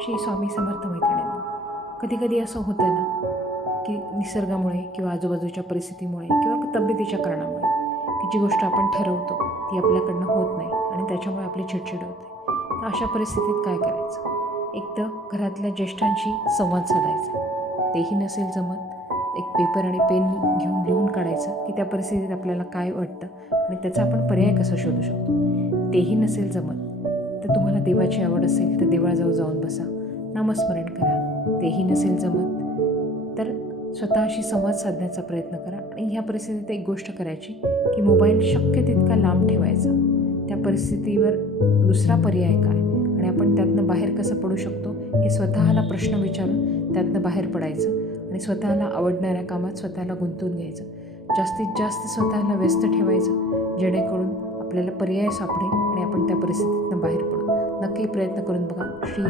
श्री स्वामी समर्थ मैत्रिणींनो, कधीकधी असं होतं ना की निसर्गामुळे किंवा आजूबाजूच्या परिस्थितीमुळे किंवा तब्येतीच्या कारणामुळे की जी गोष्ट आपण ठरवतो ती आपल्याकडनं होत नाही आणि त्याच्यामुळे आपली चिडचिड होते. तर अशा परिस्थितीत काय करायचं? एक तर घरातल्या ज्येष्ठांशी संवाद साधायचा. तेही नसेल जमत एक पेपर आणि पेन घेऊन लिहून काढायचं की त्या परिस्थितीत आपल्याला काय वाटतं आणि त्याचा आपण पर्याय कसा शोधू शकतो. तेही नसेल जमत तर तुम्हाला देवाची आवड असेल तर देवळाजवळ जाऊन बसा, नामस्मरण करा. तेही नसेल जमत तर स्वतःशी संवाद साधण्याचा प्रयत्न करा. आणि ह्या परिस्थितीत एक गोष्ट करायची की मोबाईल शक्य तितका लांब ठेवायचा. त्या परिस्थितीवर दुसरा पर्याय काय आणि आपण त्यातनं बाहेर कसं पडू शकतो हे स्वतःला प्रश्न विचारून त्यातनं बाहेर पडायचं आणि स्वतःला आवडणाऱ्या कामात स्वतःला गुंतवून घ्यायचं. जास्तीत जास्त स्वतःला व्यस्त ठेवायचं जेणेकरून आपल्याला पर्याय सापडेल आणि आपण त्या परिस्थितीतनं बाहेर पडू. नक्की प्रयत्न करून बघा. श्री